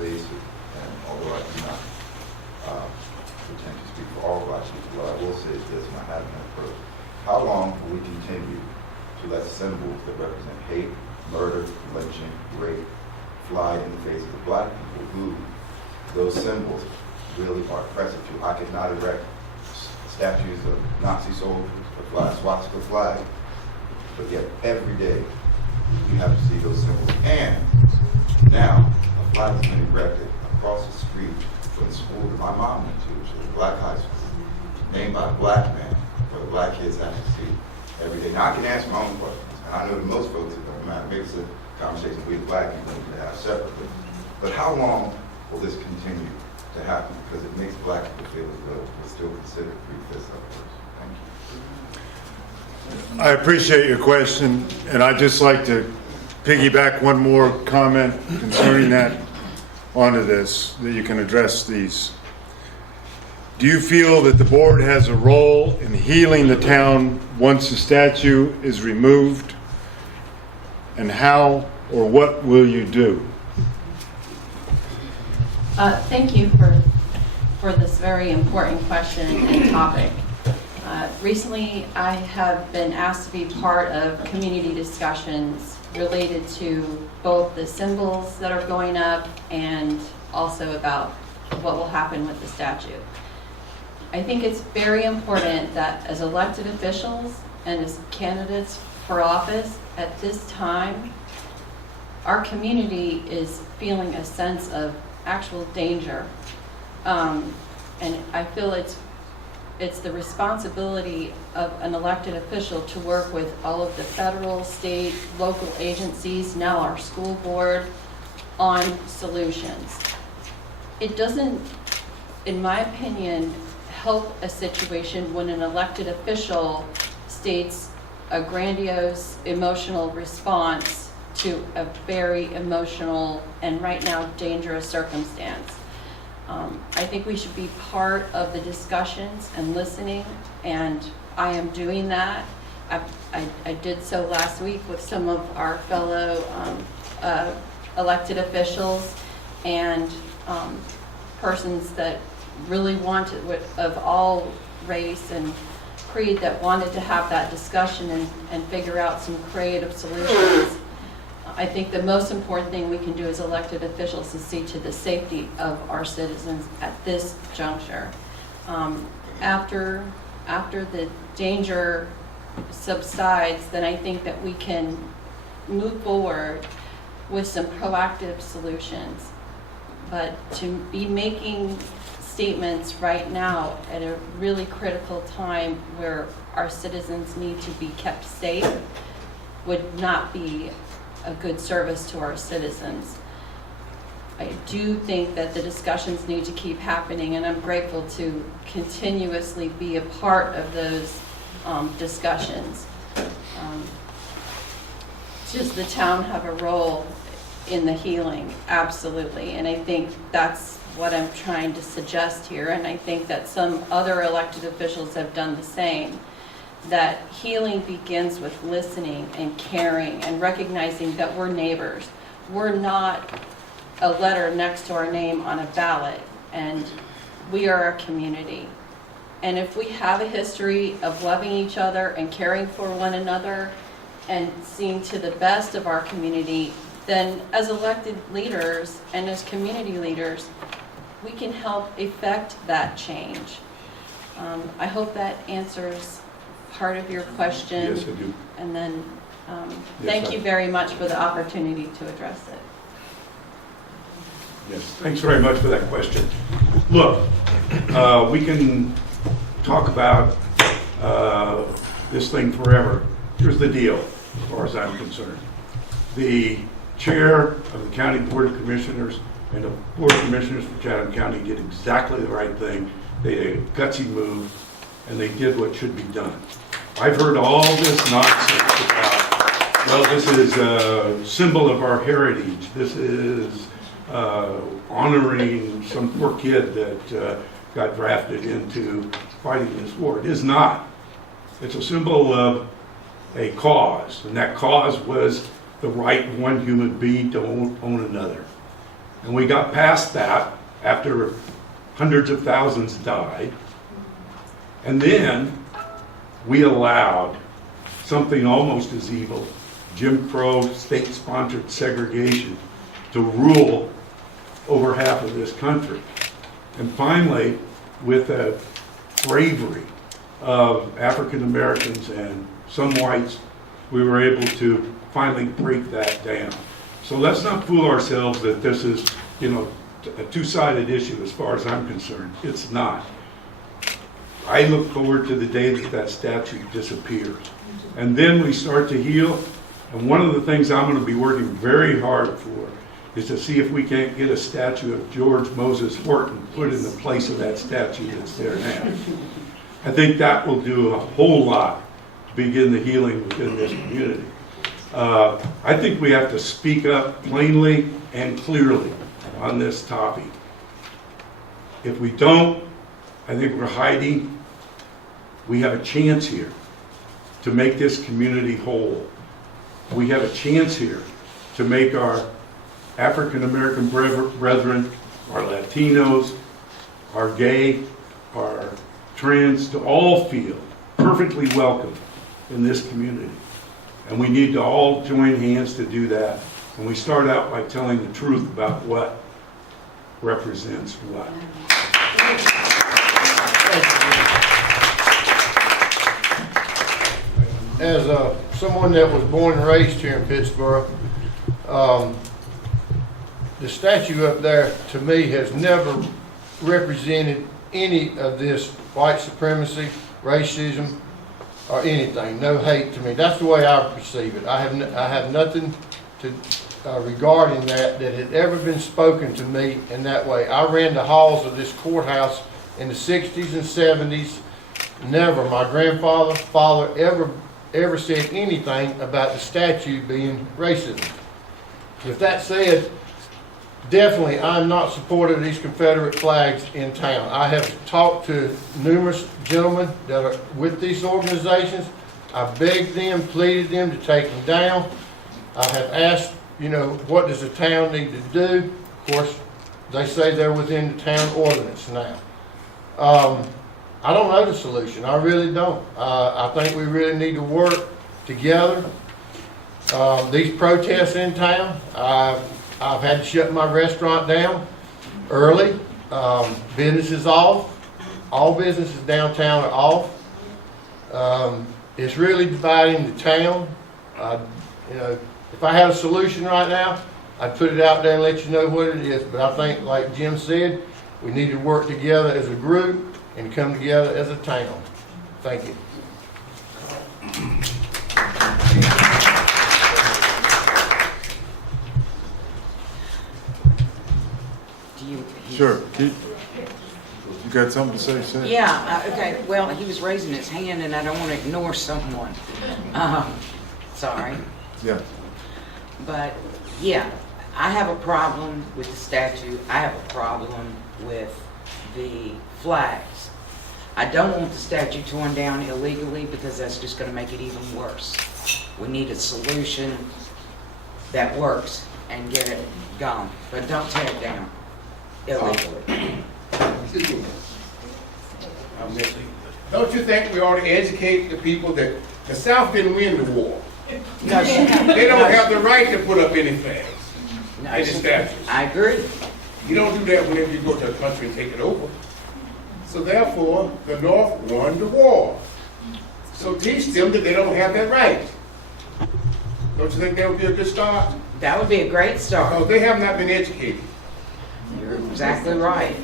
basic, and although I do not pretend to speak for all black people, what I will say is this, and I have an approach. How long will we continue to let symbols that represent hate, murder, lynching, rape, fly in the face of the black people who those symbols really are oppressive to? I could not erect statues of Nazi soldiers or fly a swastika flag, but yet every day you have to see those symbols. And now a flag has been erected across the street from the school that my mom went to, which was a black high school, named by a black man, where the black kids have to see every day. Now I can answer my own questions, and I know that most folks, it don't matter, maybe it's a conversation we black people need to have separately. But how long will this continue to happen? Because it makes black people feel as though we're still considered 3/5 of us. Thank you. I appreciate your question, and I'd just like to piggyback one more comment concerning that onto this, that you can address these. Do you feel that the board has a role in healing the town once the statue is removed? And how or what will you do? Thank you for this very important question and topic. Recently, I have been asked to be part of community discussions related to both the symbols that are going up and also about what will happen with the statue. I think it's very important that as elected officials and as candidates for office at this time, our community is feeling a sense of actual danger. And I feel it's the responsibility of an elected official to work with all of the federal, state, local agencies, now our school board, on solutions. It doesn't, in my opinion, help a situation when an elected official states a grandiose emotional response to a very emotional and right now dangerous circumstance. I think we should be part of the discussions and listening, and I am doing that. I did so last week with some of our fellow elected officials and persons that really wanted, of all race and creed, that wanted to have that discussion and figure out some creative solutions. I think the most important thing we can do as elected officials is see to the safety of our citizens at this juncture. After the danger subsides, then I think that we can move forward with some proactive solutions. But to be making statements right now at a really critical time where our citizens need to be kept safe would not be a good service to our citizens. I do think that the discussions need to keep happening, and I'm grateful to continuously be a part of those discussions. Does the town have a role in the healing? Absolutely, and I think that's what I'm trying to suggest here, and I think that some other elected officials have done the same. That healing begins with listening and caring and recognizing that we're neighbors. We're not a letter next to our name on a ballot, and we are a community. And if we have a history of loving each other and caring for one another and seeing to the best of our community, then as elected leaders and as community leaders, we can help effect that change. I hope that answers part of your question. Yes, I do. And then thank you very much for the opportunity to address it. Yes, thanks very much for that question. Look, we can talk about this thing forever. Here's the deal, as far as I'm concerned. The chair of the County Board of Commissioners and the Board of Commissioners for Chatham County did exactly the right thing. They did a gutsy move, and they did what should be done. I've heard all this nonsense about, well, this is a symbol of our heritage. This is honoring some poor kid that got drafted into fighting this war. It is not. It's a symbol of a cause, and that cause was the right of one human being to own another. And we got past that after hundreds of thousands died. And then we allowed something almost as evil, Jim Crow, state-sponsored segregation, to rule over half of this country. And finally, with the bravery of African Americans and some whites, we were able to finally break that down. So let's not fool ourselves that this is, a two-sided issue as far as I'm concerned. It's not. I look forward to the day that that statue disappears. And then we start to heal. And one of the things I'm going to be working very hard for is to see if we can't get a statue of George Moses Horton put in the place of that statue that's there now. I think that will do a whole lot to begin the healing within this community. I think we have to speak up plainly and clearly on this topic. If we don't, I think we're hiding. We have a chance here to make this community whole. We have a chance here to make our African American brethren, our Latinos, our gay, our trans, to all feel perfectly welcome in this community. And we need to all join hands to do that. And we start out by telling the truth about what represents what. As someone that was born and raised here in Pittsboro, the statue up there to me has never represented any of this white supremacy, racism, or anything. No hate to me. That's the way I perceive it. I have nothing to regarding that had ever been spoken to me in that way. I ran the halls of this courthouse in the 60s and 70s. Never, my grandfather, father ever said anything about the statue being racism. With that said, definitely I'm not supportive of these Confederate flags in town. I have talked to numerous gentlemen that are with these organizations. I begged them, pleaded them to take them down. I have asked, what does the town need to do? Of course, they say they're within the town ordinance now. I don't know the solution. I really don't. I think we really need to work together. These protests in town, I've had to shut my restaurant down early. Business is off. All businesses downtown are off. It's really dividing the town. If I had a solution right now, I'd put it out there and let you know what it is. But I think, like Jim said, we need to work together as a group and come together as a town. Thank you. Sure. You got something to say, Sam? Yeah, okay, well, he was raising his hand and I don't want to ignore someone. Sorry. Yeah. But, yeah, I have a problem with the statue. I have a problem with the flags. I don't want the statue torn down illegally because that's just going to make it even worse. We need a solution that works and get it gone, but don't tear it down illegally. Don't you think we ought to educate the people that the South didn't win the war? No, They don't have the right to put up any flags, no, any statues. I agree. You don't do that whenever you go to a country and take it over. So therefore, the North won the war. So teach them that they don't have that right. Don't you think that would be a good start? That would be a great start. Because they have not been educated. You're exactly right.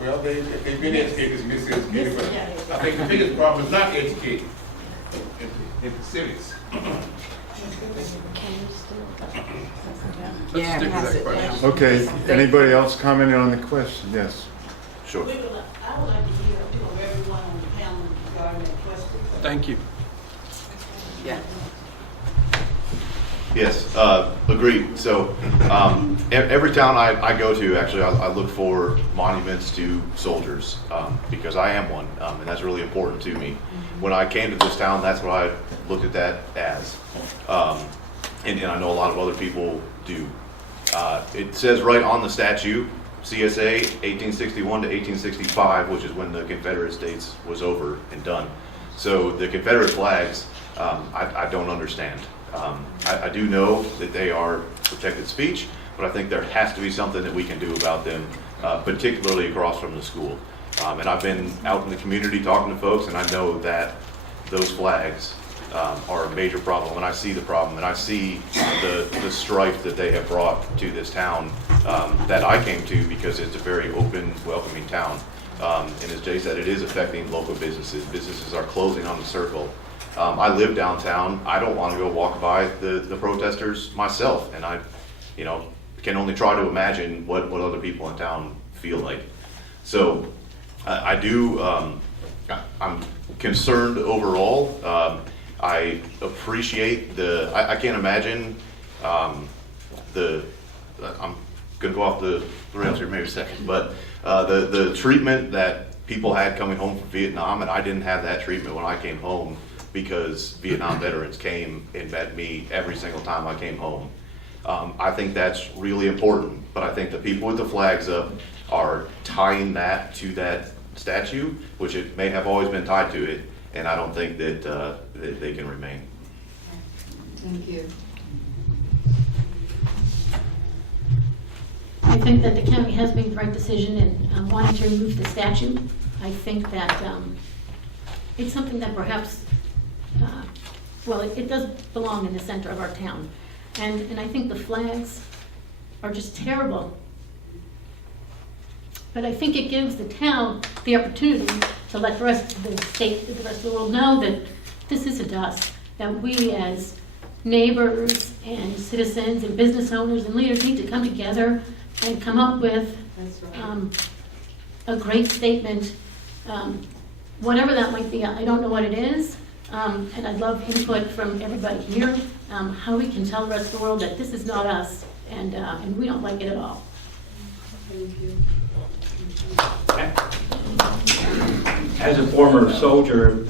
Well, if they've been educated, it's miseducated. But I think the biggest problem is not educated in the cities. Yeah, stick with pass that it question. down. Okay, anybody else commenting on the question? Yes. Sure. I would like to hear from everyone on the panel regarding that question. Thank you. Yeah. Yes, agreed. So every town I go to, actually, I look for monuments to soldiers because I am one, and that's really important to me. When I came to this town, that's what I looked at that as. And I know a lot of other people do. It says right on the statute, CSA 1861 to 1865, which is when the Confederate States was over and done. So the Confederate flags, I don't understand. I do know that they are protected speech, but I think there has to be something that we can do about them, particularly across from the school. And I've been out in the community talking to folks, and I know that those flags are a major problem, and I see the problem, and I see the strife that they have brought to this town that I came to because it's a very open, welcoming town. And as Jay said, it is affecting local businesses. Businesses are closing on the circle. I live downtown. I don't want to go walk by the protesters myself, and I, can only try to imagine what other people in town feel like. So I do. I'm concerned overall. I appreciate I can't imagine I'm gonna go off the rails here maybe a second, but the treatment that people had coming home from Vietnam, and I didn't have that treatment when I came home because Vietnam veterans came and met me every single time I came home. I think that's really important, but I think the people with the flags up are tying that to that statue, which it may have always been tied to it, and I don't think that they can remain. Thank you. I think that the county has made the right decision in wanting to remove the statue. I think that it's something that perhaps, it does belong in the center of our town. And I think the flags are just terrible. But I think it gives the town the opportunity to let the rest of the state, the rest of the world know that this isn't us, that we as neighbors and citizens and business owners and leaders need to come together and come up with a great statement, whatever that might be. I don't know what it is, and I'd love input from everybody here, how we can tell the rest of the world that this is not us, and we don't like it at all. Thank you. As a former soldier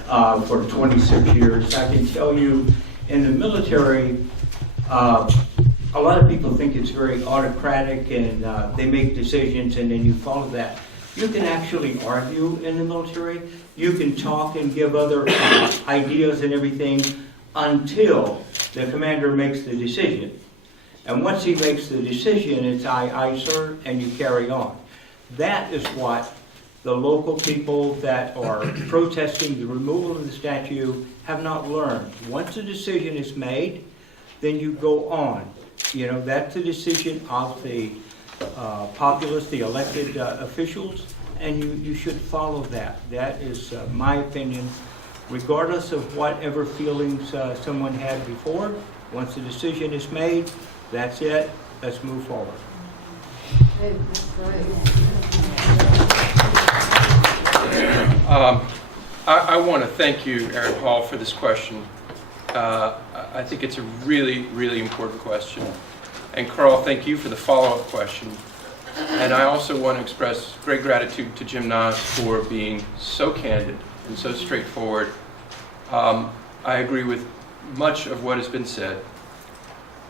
for 26 years, I can tell you in the military, a lot of people think it's very autocratic and they make decisions and then you follow that. You can actually argue in the military. You can talk and give other ideas and everything until the commander makes the decision. And once he makes the decision, it's aye, sir, and you carry on. That is what the local people that are protesting the removal of the statue have not learned. Once a decision is made, then you go on. That's the decision of the populace, the elected officials, and you should follow that. That is my opinion. Regardless of whatever feelings someone had before, once the decision is made, that's it. Let's move forward. Hey, that's right. I want to thank you, Aaron Hall, for this question. I think it's a really, really important question. And Carl, thank you for the follow-up question. And I also want to express great gratitude to Jim Nas for being so candid and so straightforward. I agree with much of what has been said.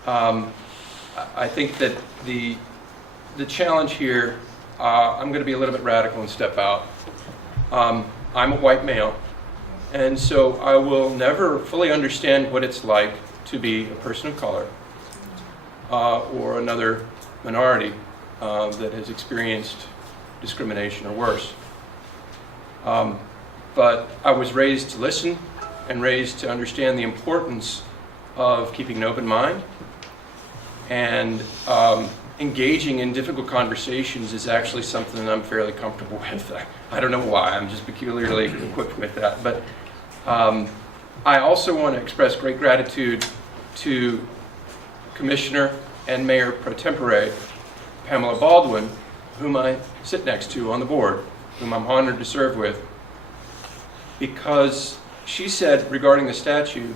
I think that the challenge here, I'm going to be a little bit radical and step out. I'm a white male, and so I will never fully understand what it's like to be a person of color or another minority that has experienced discrimination or worse. But I was raised to listen and raised to understand the importance of keeping an open mind, and engaging in difficult conversations is actually something that I'm fairly comfortable with. I don't know why, I'm just peculiarly equipped with that. But I also want to express great gratitude to Commissioner and Mayor Pro Tempore Pamela Baldwin, whom I sit next to on the board, whom I'm honored to serve with, because she said regarding the statue,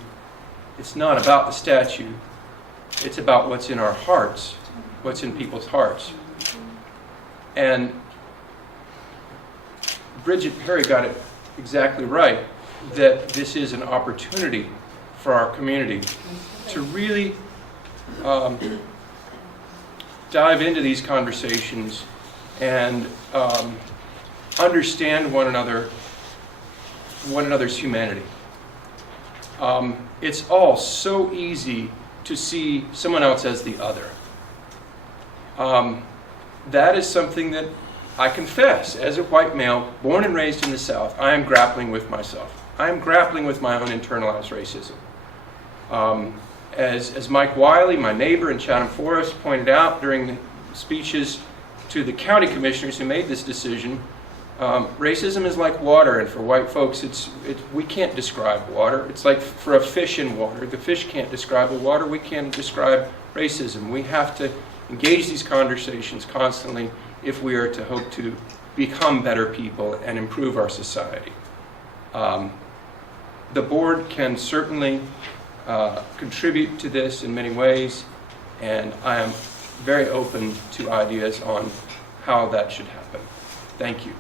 it's not about the statue, it's about what's in our hearts, what's in people's hearts. And Bridget Perry got it exactly right, that this is an opportunity for our community to really dive into these conversations and understand one another's humanity. It's all so easy to see someone else as the other. That is something that I confess, as a white male, born and raised in the South, I am grappling with myself. I am grappling with my own internalized racism. As Mike Wiley, my neighbor in Chatham Forest, pointed out during the speeches to the county commissioners who made this decision, racism is like water, and for white folks, we can't describe water. It's like for a fish in water. The fish can't describe the water. We can't describe racism. We have to engage these conversations constantly if we are to hope to become better people and improve our society. The board can certainly contribute to this in many ways, and I am very open to ideas on how that should happen. Thank you.